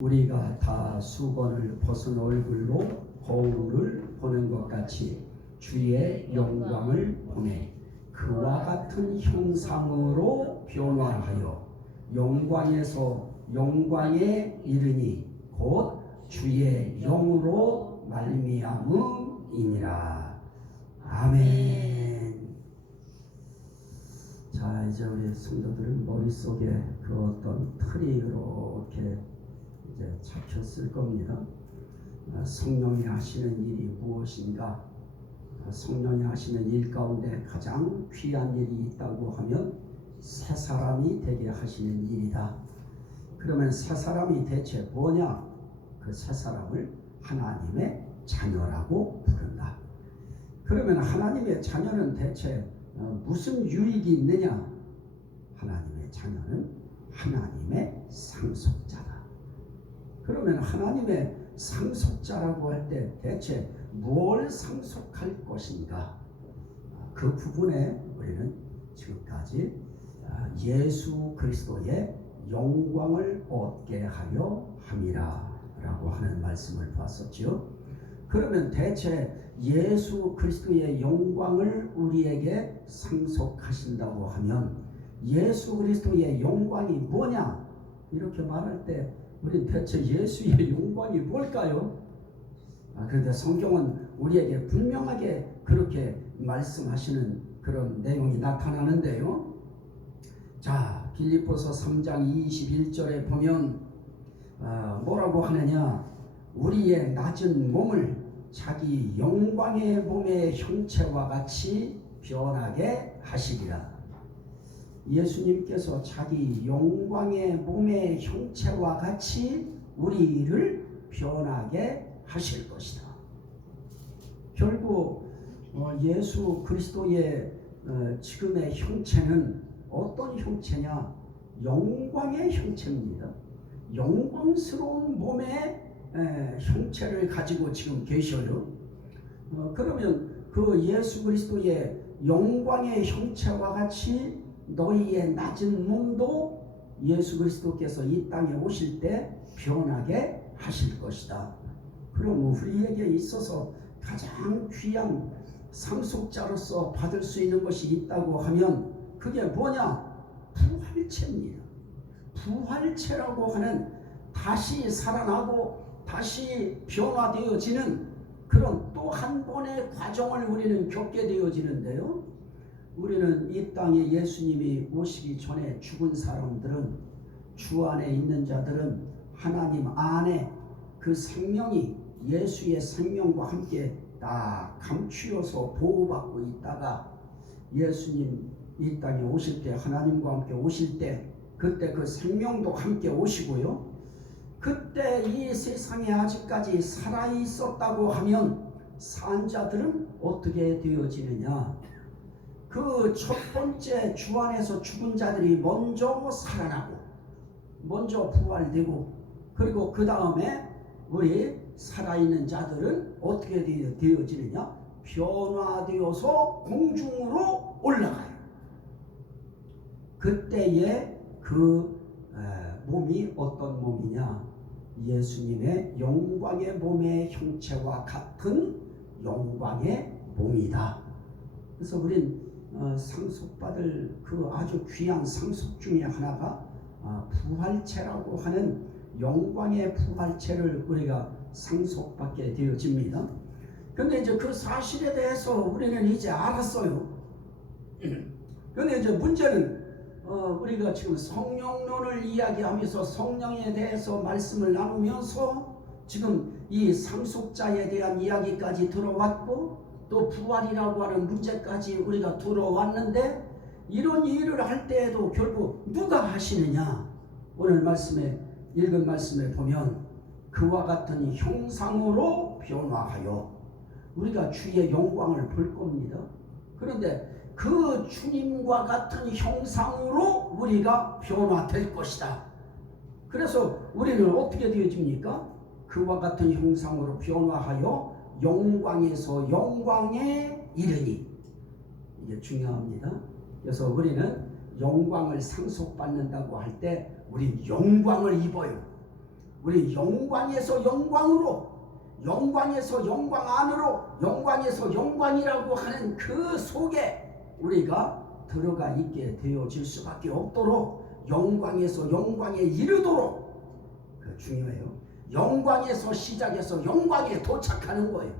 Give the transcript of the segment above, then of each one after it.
우리가 다 수건을 벗은 얼굴로 거울을 보는 것 같이 주의 영광을 보내 그와 같은 형상으로 변화하여 영광에서 영광에 이르니 곧 주의 영으로 말미암음이니라. 아멘. 자, 이제 우리 성도들은 머릿속에 그 어떤 틀이 이렇게 이제 잡혔을 겁니다. 성령이 하시는 일이 무엇인가? 성령이 하시는 일 가운데 가장 귀한 일이 있다고 하면 새 사람이 되게 하시는 일이다. 그러면 새 사람이 대체 뭐냐? 그 새 사람을 하나님의 자녀라고 부른다. 그러면 하나님의 자녀는 대체 무슨 유익이 있느냐? 하나님의 자녀는 하나님의 상속자다. 그러면 하나님의 상속자라고 할 때 대체 뭘 상속할 것인가? 그 부분에 우리는 지금까지 예수 그리스도의 영광을 얻게 하려 함이라 라고 하는 말씀을 봤었죠. 그러면 대체 예수 그리스도의 영광을 우리에게 상속하신다고 하면 예수 그리스도의 영광이 뭐냐? 이렇게 말할 때 우리 대체 예수의 영광이 뭘까요? 그런데 성경은 우리에게 분명하게 그렇게 말씀하시는 그런 내용이 나타나는데요. 자, 빌립보서 3장 21절에 보면 뭐라고 하느냐? 우리의 낮은 몸을 자기 영광의 몸의 형체와 같이 변하게 하시리라. 예수님께서 자기 영광의 몸의 형체와 같이 우리를 변하게 하실 것이다. 결국 예수 그리스도의 지금의 형체는 어떤 형체냐? 영광의 형체입니다. 영광스러운 몸의 형체를 가지고 지금 계셔요. 그러면 그 예수 그리스도의 영광의 형체와 같이 너희의 낮은 몸도 예수 그리스도께서 이 땅에 오실 때 변하게 하실 것이다. 그럼 우리에게 있어서 가장 귀한 상속자로서 받을 수 있는 것이 있다고 하면 그게 뭐냐? 부활체입니다. 부활체라고 하는 다시 살아나고 다시 변화되어지는 그런 또 한 번의 과정을 우리는 겪게 되어지는데요. 우리는 이 땅에 예수님이 오시기 전에 죽은 사람들은, 주 안에 있는 자들은 하나님 안에 그 생명이 예수의 생명과 함께 다 감추어서 보호받고 있다가 예수님 이 땅에 오실 때, 하나님과 함께 오실 때, 그때 그 생명도 함께 오시고요. 그때 이 세상에 아직까지 살아있었다고 하면 산 자들은 어떻게 되어지느냐? 그 첫 번째 주 안에서 죽은 자들이 먼저 살아나고 먼저 부활되고, 그리고 그 다음에 우리 살아있는 자들은 어떻게 되어지느냐? 변화되어서 공중으로 올라가요. 그때의 그 몸이 어떤 몸이냐? 예수님의 영광의 몸의 형체와 같은 영광의 몸이다. 그래서 우린 상속받을 그 아주 귀한 상속 중에 하나가 부활체라고 하는 영광의 부활체를 우리가 상속받게 되어집니다. 그런데 이제 그 사실에 대해서 우리는 이제 알았어요. 그런데 이제 문제는 우리가 지금 성령론을 이야기하면서 성령에 대해서 말씀을 나누면서 지금 이 상속자에 대한 이야기까지 들어왔고 또 부활이라고 하는 문제까지 우리가 들어왔는데, 이런 일을 할 때에도 결국 누가 하시느냐? 오늘 말씀에 읽은 말씀에 보면 그와 같은 형상으로 변화하여 우리가 주의 영광을 볼 겁니다. 그런데 그 주님과 같은 형상으로 우리가 변화될 것이다. 그래서 우리는 어떻게 되어집니까? 그와 같은 형상으로 변화하여 영광에서 영광에 이르니. 이게 중요합니다. 그래서 우리는 영광을 상속받는다고 할 때 우리 영광을 입어요. 우리 영광에서 영광으로, 영광에서 영광 안으로, 영광에서 영광이라고 하는 그 속에 우리가 들어가 있게 되어질 수밖에 없도록, 영광에서 영광에 이르도록, 그 중요해요. 영광에서 시작해서 영광에 도착하는 거예요.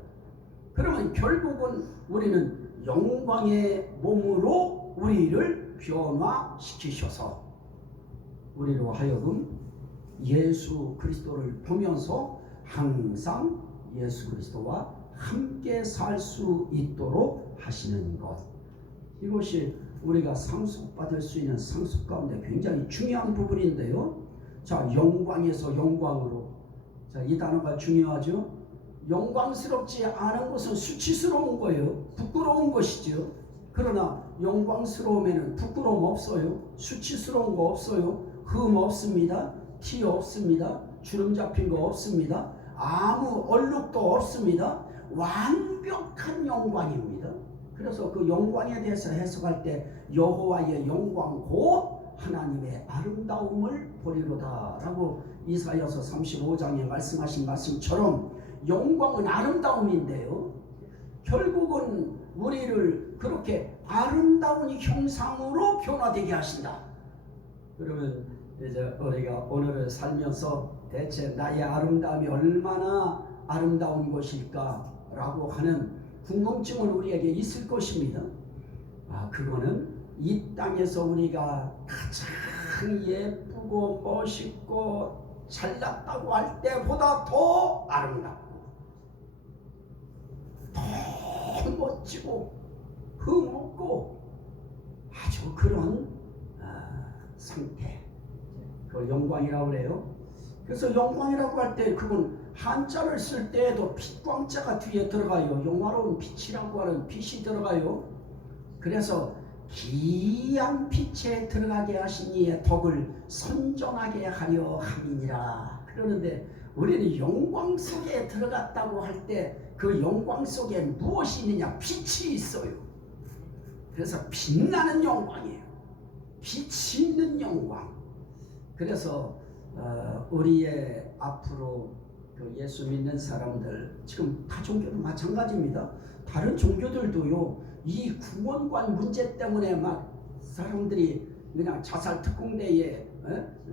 그러면 결국은 우리는 영광의 몸으로 우리를 변화시키셔서 우리로 하여금 예수 그리스도를 보면서 항상 예수 그리스도와 함께 살 수 있도록 하시는 것, 이것이 우리가 상속받을 수 있는 상속 가운데 굉장히 중요한 부분인데요. 자, 영광에서 영광으로. 자, 이 단어가 중요하죠. 영광스럽지 않은 것은 수치스러운 거예요. 부끄러운 것이죠. 그러나 영광스러움에는 부끄러움 없어요. 수치스러운 거 없어요. 흠 없습니다. 티 없습니다. 주름 잡힌 거 없습니다. 아무 얼룩도 없습니다. 완벽한 영광입니다. 그래서 그 영광에 대해서 해석할 때 여호와의 영광 곧 하나님의 아름다움을 보리로다 라고 이사야서 35장에 말씀하신 말씀처럼 영광은 아름다움인데요, 결국은 우리를 그렇게 아름다운 형상으로 변화되게 하신다. 그러면 이제 우리가 오늘을 살면서 대체 나의 아름다움이 얼마나 아름다운 것일까 라고 하는 궁금증은 우리에게 있을 것입니다. 그거는 이 땅에서 우리가 가장 예쁘고 멋있고 잘났다고 할 때보다 더 아름답고 더 멋지고 흠없고 아주 그런 상태, 그걸 영광이라고 그래요. 그래서 영광이라고 할 때 그건 한자를 쓸 때에도 빛광자가 뒤에 들어가요. 영화로운 빛이라고 하는 빛이 들어가요. 그래서 기이한 빛에 들어가게 하신 이의 덕을 선전하게 하려 함이니라. 그러는데 우리는 영광 속에 들어갔다고 할 때 그 영광 속에 무엇이 있느냐? 빛이 있어요. 그래서 빛나는 영광이에요. 빛이 있는 영광. 그래서 우리의 앞으로 그 예수 믿는 사람들, 지금 타 종교도 마찬가지입니다. 다른 종교들도요, 이 구원관 문제 때문에 막 사람들이 그냥 자살 특공대에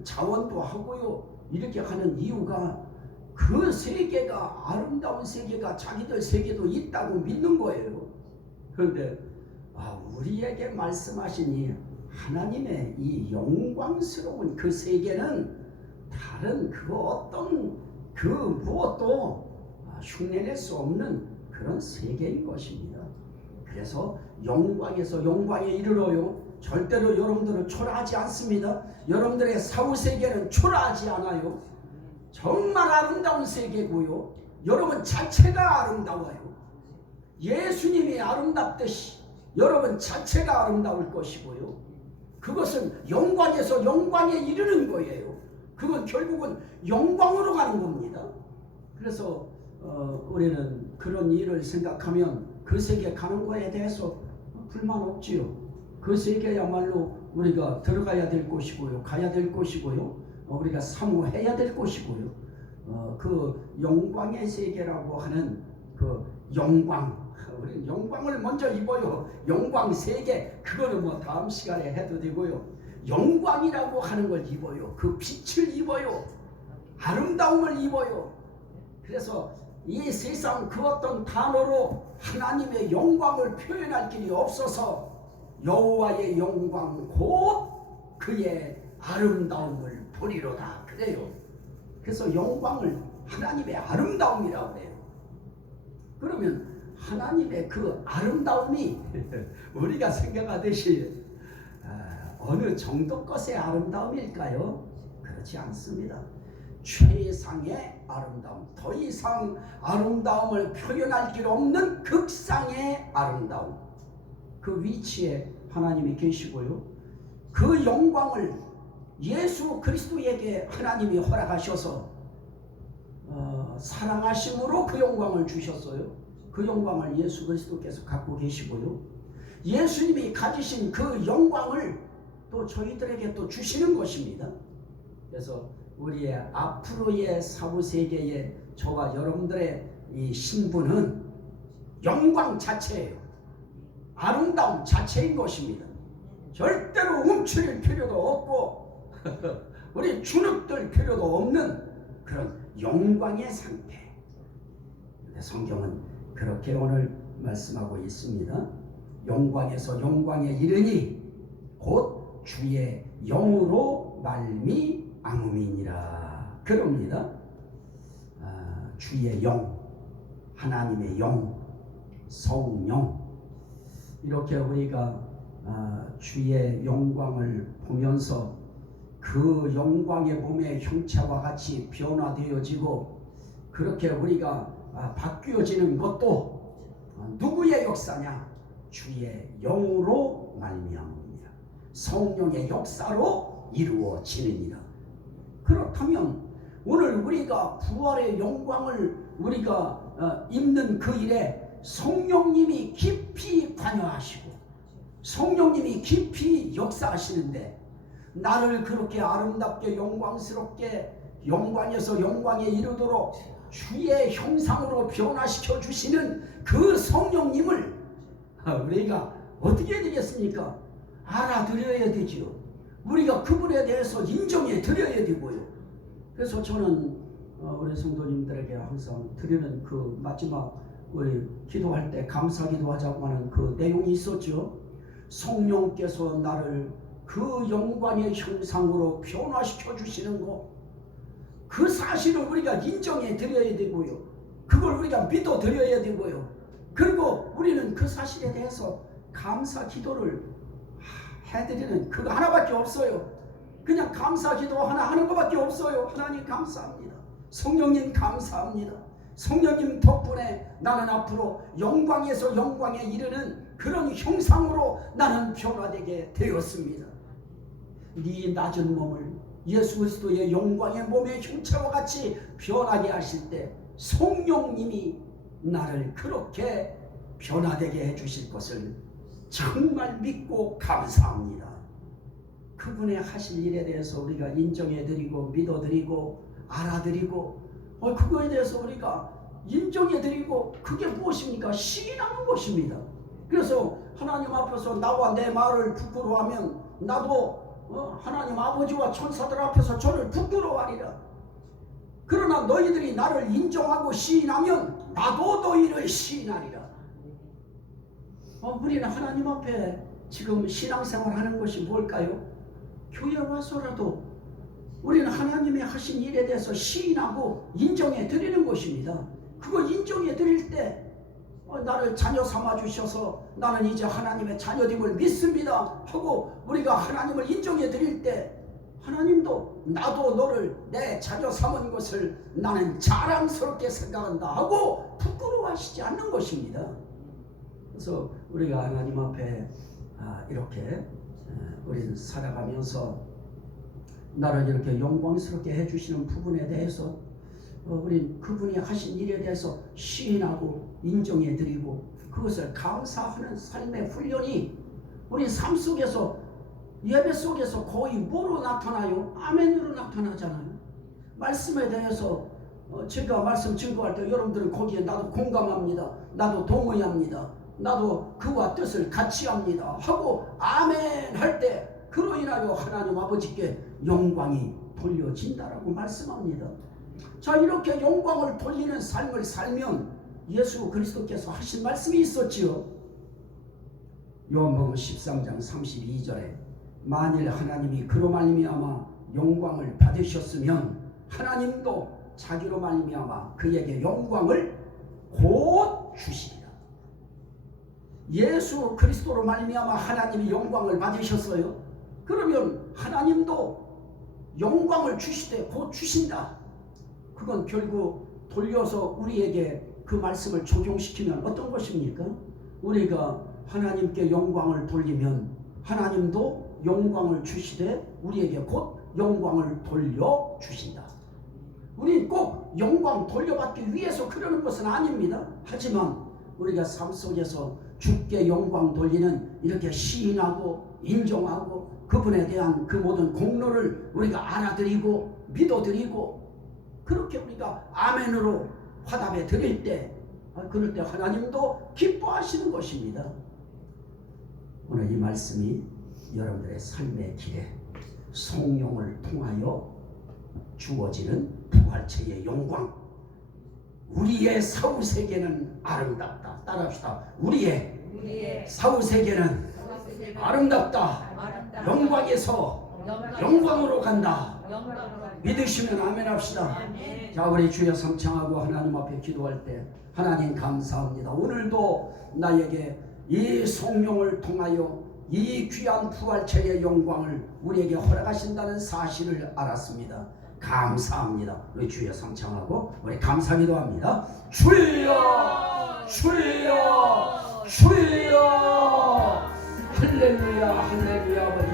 자원도 하고요, 이렇게 하는 이유가 그 세계가 아름다운 세계가 자기들 세계도 있다고 믿는 거예요. 그런데 우리에게 말씀하시니 하나님의 이 영광스러운 그 세계는 다른 그 어떤 그 무엇도 흉내낼 수 없는 그런 세계인 것입니다. 그래서 영광에서 영광에 이르러요, 절대로 여러분들을 초라하지 않습니다. 여러분들의 사후세계는 초라하지 않아요. 정말 아름다운 세계고요, 여러분 자체가 아름다워요. 예수님이 아름답듯이 여러분 자체가 아름다울 것이고요, 그것은 영광에서 영광에 이르는 거예요. 그건 결국은 영광으로 가는 겁니다. 그래서 우리는 그런 일을 생각하면 그 세계 가는 거에 대해서 불만 없지요. 그 세계야말로 우리가 들어가야 될 곳이고요, 가야 될 곳이고요, 우리가 사모해야 될 곳이고요, 그 영광의 세계라고 하는 그 영광, 우리는 영광을 먼저 입어요. 영광 세계, 그거는 뭐 다음 시간에 해도 되고요, 영광이라고 하는 걸 입어요. 그 빛을 입어요. 아름다움을 입어요. 그래서 이 세상 그 어떤 단어로 하나님의 영광을 표현할 길이 없어서 여호와의 영광 곧 그의 아름다움을 보리로다 그래요. 그래서 영광을 하나님의 아름다움이라고 해요. 그러면 하나님의 그 아름다움이 우리가 생각하듯이 어느 정도 것의 아름다움일까요? 그렇지 않습니다. 최상의 아름다움, 더 이상 아름다움을 표현할 길 없는 극상의 아름다움, 그 위치에 하나님이 계시고요, 그 영광을 예수 그리스도에게 하나님이 허락하셔서 사랑하심으로 그 영광을 주셨어요. 그 영광을 예수 그리스도께서 갖고 계시고요, 예수님이 가지신 그 영광을 또 저희들에게 또 주시는 것입니다. 그래서 우리의 앞으로의 사후세계에 저와 여러분들의 이 신분은 영광 자체예요. 아름다움 자체인 것입니다. 절대로 움츠릴 필요도 없고 우리 주눅들 필요도 없는 그런 영광의 상태. 성경은 그렇게 오늘 말씀하고 있습니다. 영광에서 영광에 이르니 곧 주의 영으로 말미암음이니라. 그럽니다. 주의 영, 하나님의 영, 성령, 이렇게 우리가 주의 영광을 보면서 그 영광의 몸의 형체와 같이 변화되어지고 그렇게 우리가 바뀌어지는 것도 누구의 역사냐? 주의 영으로 말미암습니다. 성령의 역사로 이루어지느니라. 그렇다면 오늘 우리가 부활의 영광을 우리가 입는 그 일에 성령님이 깊이 관여하시고 성령님이 깊이 역사하시는데 나를 그렇게 아름답게 영광스럽게 영광에서 영광에 이르도록 주의 형상으로 변화시켜 주시는 그 성령님을 우리가 어떻게 해야 되겠습니까? 알아들여야 되지요. 우리가 그분에 대해서 인정해 드려야 되고요. 그래서 저는 우리 성도님들에게 항상 드리는 그 마지막 우리 기도할 때 감사 기도하자고 하는 그 내용이 있었죠. 성령께서 나를 그 영광의 형상으로 변화시켜 주시는 것, 그 사실을 우리가 인정해 드려야 되고요. 그걸 우리가 믿어 드려야 되고요. 그리고 우리는 그 사실에 대해서 감사 기도를 해드리는 그거 하나밖에 없어요. 그냥 감사 기도 하나 하는 것밖에 없어요. 하나님 감사합니다. 성령님 감사합니다. 성령님 덕분에 나는 앞으로 영광에서 영광에 이르는 그런 형상으로 나는 변화되게 되었습니다. 네 낮은 몸을 예수 그리스도의 영광의 몸의 형체와 같이 변하게 하실 때 성령님이 나를 그렇게 변화되게 해주실 것을 정말 믿고 감사합니다. 그분의 하실 일에 대해서 우리가 인정해드리고 믿어드리고 알아드리고 그거에 대해서 우리가 인정해드리고 그게 무엇입니까? 시인하는 것입니다. 그래서 하나님 앞에서 나와 내 말을 부끄러워하면 나도 하나님 아버지와 천사들 앞에서 저를 부끄러워하리라. 그러나 너희들이 나를 인정하고 시인하면 나도 너희를 시인하리라. 우리는 하나님 앞에 지금 신앙생활 하는 것이 뭘까요? 교회 와서라도 우리는 하나님의 하신 일에 대해서 시인하고 인정해 드리는 것입니다. 그거 인정해 드릴 때 나를 자녀 삼아 주셔서 나는 이제 하나님의 자녀됨을 믿습니다 하고 우리가 하나님을 인정해 드릴 때 하나님도 나도 너를 내 자녀 삼은 것을 나는 자랑스럽게 생각한다 하고 부끄러워하시지 않는 것입니다. 그래서 우리가 하나님 앞에 이렇게 우리는 살아가면서 나를 이렇게 영광스럽게 해주시는 부분에 대해서 우리 그분이 하신 일에 대해서 시인하고 인정해드리고 그것을 감사하는 삶의 훈련이 우리 삶 속에서 예배 속에서 거의 뭐로 나타나요? 아멘으로 나타나잖아요. 말씀에 대해서 제가 말씀 증거할 때 여러분들은 거기에 나도 공감합니다. 나도 동의합니다. 나도 그와 뜻을 같이 합니다 하고 아멘 할 때 그로 인하여 하나님 아버지께 영광이 돌려진다라고 말씀합니다. 자, 이렇게 영광을 돌리는 삶을 살면 예수 그리스도께서 하신 말씀이 있었지요. 요한복음 13장 32절에 만일 하나님이 그로 말미암아 영광을 받으셨으면 하나님도 자기로 말미암아 그에게 영광을 곧 주시리라. 예수 그리스도로 말미암아 하나님이 영광을 받으셨어요. 그러면 하나님도 영광을 주시되 곧 주신다. 그건 결국 돌려서 우리에게 그 말씀을 적용시키면 어떤 것입니까? 우리가 하나님께 영광을 돌리면 하나님도 영광을 주시되 우리에게 곧 영광을 돌려주신다. 우리는 꼭 영광 돌려받기 위해서 그러는 것은 아닙니다. 하지만 우리가 삶 속에서 주께 영광 돌리는 이렇게 시인하고 인정하고 그분에 대한 그 모든 공로를 우리가 알아들이고 믿어드리고 그렇게 우리가 아멘으로 화답해 드릴 때 그럴 때 하나님도 기뻐하시는 것입니다. 오늘 이 말씀이 여러분들의 삶의 길에 성령을 통하여 주어지는 부활체의 영광, 우리의 사후세계는 아름답다. 따라합시다. 우리의 사후세계는 아름답다. 영광에서 영광으로 간다. 믿으시면 아멘 합시다. 자, 우리 주여 성창하고 하나님 앞에 기도할 때 하나님 감사합니다. 오늘도 나에게 이 성령을 통하여 이 귀한 부활체의 영광을 우리에게 허락하신다는 사실을 알았습니다. 감사합니다. 우리 주여 성창하고 우리 감사기도합니다. 주여 주여 주여 할렐루야 할렐루야.